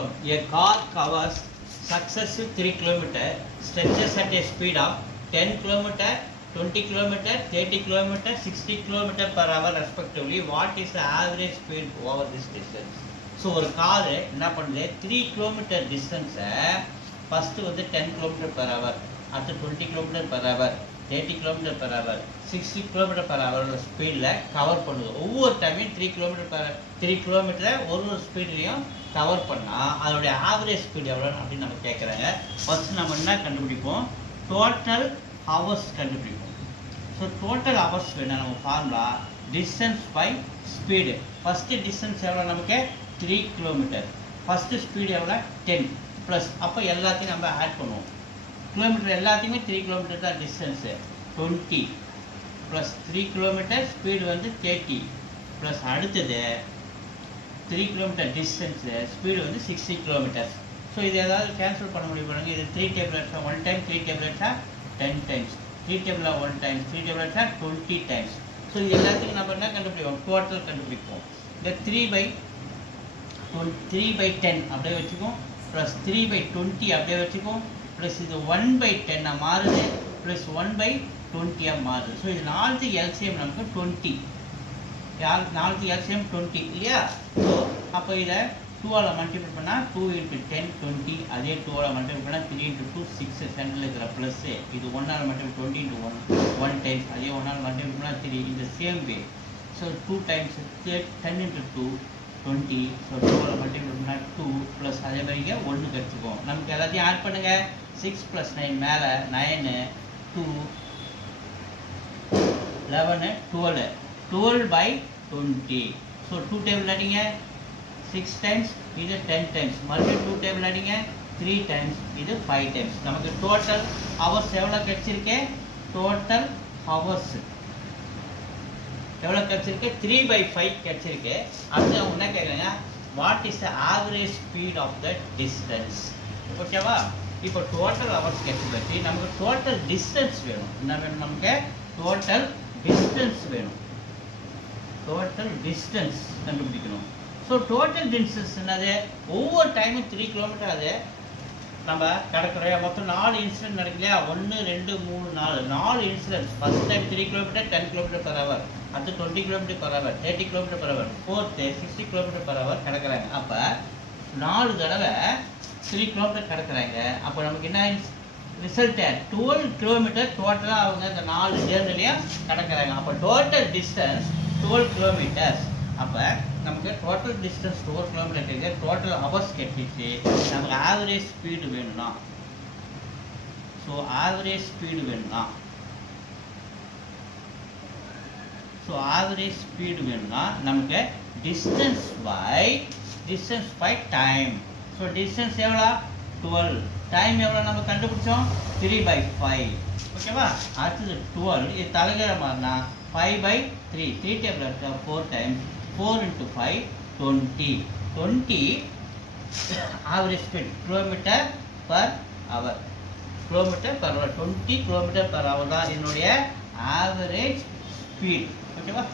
கொடுத்துருக்கோம். A car covers successive 3 km stretches at a speed of 10 km, 20 km, 30 km, 60 km per hour respectively. What is the average speed over this distance? So ஒரு car என்ன பண்ணுது 3 km டிஸ்டன்ஸை first வந்து 10 km per hour, அடுத்து 20 km per hour, 30 km per hour, 60 km per hour ஸ்பீடில் cover பண்ணுது. ஒவ்வொரு டைமையும் 3 கிலோமீட்டரை ஒரு ஸ்பீட்லேயும் cover பண்ணால் அதோடைய ஆவரேஜ் ஸ்பீட் எவ்வளோ அப்படின்னு நம்ம கேட்குறாங்க. ஃபஸ்ட்டு நம்ம என்ன கண்டுபிடிப்போம், டோட்டல் ஹவர்ஸ் கண்டுபிடிப்போம். ஸோ டோட்டல் ஹவர்ஸ் வேணும் நம்ம formula distance by speed. First distance எவ்வளோ நமக்கு 3 km, ஃபஸ்ட்டு ஸ்பீடு எவ்வளோ 10 ப்ளஸ், அப்போ எல்லாத்தையும் நம்ம ஆட் பண்ணுவோம். கிலோமீட்டர் எல்லாத்தையுமே 3 km தான் டிஸ்டன்ஸு, 20 ப்ளஸ் 3 km ஸ்பீடு வந்து 30 ப்ளஸ் அடுத்தது 3 km டிஸ்டன்ஸு ஸ்பீடு வந்து 60 km. ஸோ இது ஏதாவது கேன்சல் பண்ண முடியும் பாருங்கள். இது 3 table 1 time, 3 table 10 times, 3 table 1 times, 3 table 20 times. So இது எல்லாத்துக்கும் நம்ம என்ன கண்டுபிடிப்போம், டோட்டல் கண்டுபிடிப்போம். இந்த 3/10 அப்படியே வச்சுக்கோம், ப்ளஸ் 3/20 அப்படியே வச்சுக்கோம், ப்ளஸ் இது 1/10 மாறுது, ப்ளஸ் 1/20 மாறுது. ஸோ இது 4 எல்சிஎம் நமக்கு 20, 4 எல்சிஎம் 20 இல்லையா? ஸோ அப்போ இதை 2ஆல் மல்டிபிள் பண்ணால் 2 × 10 20, அதே 2ஆல் மல்டிபிள் பண்ணால் 3 × 2 6, சென்டரில் இருக்கிற ப்ளஸ்ஸு இது 1ஆல் மல்டிபிள் 20 × 1 டைம்ஸ், அதே 1ஆல் மல்டிபிள் பண்ணால் 3, இந்த same way. So 2 times 10 × 2 20, so 2ஆல் மல்டிபிள் பண்ணால் 2 ப்ளஸ் அதே மாதிரிங்க 1 கிடச்சிக்கும். நமக்கு எல்லாத்தையும் ஆட் பண்ணுங்கள். 6 + 9 மேலே 9, 2 11 12, 12/20. ஸோ 2 டேபிள் அடிங்க 6 டைம்ஸ், இது 10 டைம்ஸ், மறுபடியும் 2 டேபிள் அடிங்க 3 டைம்ஸ், இது 5 டைம்ஸ். நமக்கு டோட்டல் ஹவர்ஸ் எவ்வளோ கிடச்சிருக்கு, டோட்டல் ஹவர்ஸ் எவ்வளோ கிடச்சிருக்கு 3/5 கிடச்சிருக்கு. அடுத்து அவங்க என்ன கேட்குறாங்க, what is the average speed of the distance. ஓகேவா? இப்போ டோட்டல் ஹவர்ஸ் கிடச்சி நமக்கு டோட்டல் டிஸ்டன்ஸ் வேணும். என்ன வேணும், நமக்கு டோட்டல் டிஸ்டன்ஸ் வேணும். டோட்டல் டிஸ்டன்ஸ் கண்டுபிடிக்கணும். ஸோ டோட்டல் டிஸ்டன்ஸ் என்னது, ஒவ்வொரு டைமும் 3 km அது நம்ம கிடக்கிறோம். மொத்தம் 4 இன்சிடென்ட் நடக்கலையா, 1 2 3 4 incidents. First time 3 km 10 km per hour, அடுத்து 20 km per hour, 30 km per hour, fourth 60 km per hour கிடக்கிறாங்க. அப்போ 4 தடவை 3 km கிடக்கிறாங்க. அப்போ நமக்கு என்ன ரிசல்ட்டு 12 km டோட்டலாக அவங்க இந்த 4 ஜேர்னிலையும் கிடக்கிறாங்க. அப்போ டோட்டல் டிஸ்டன்ஸ் 12 km. அப்போ நமக்கு டோட்டல் டிஸ்டன்ஸ் 12 km இருக்குது, டோட்டல் ஹவர்ஸ் கெட்டிச்சு. நமக்கு ஆவரேஜ் ஸ்பீடு வேணும்னா, ஸோ ஆவரேஜ் ஸ்பீடு வேணும்னா, நமக்கு distance by time. So distance எவ்வளோ 12, டைம் எவ்வளோ நம்ம கண்டுபிடிச்சோம் 3/5. ஓகேவா? அடுத்தது 12, இது தலைகிற மாதிரினா 5/3, 3 டேபிள் இருக்க 4 times, 4 × 5 20 average speed kilometre per hour, 20 km per hour தான் என்னுடைய ஆவரேஜ் ஸ்பீட். ஓகேவா?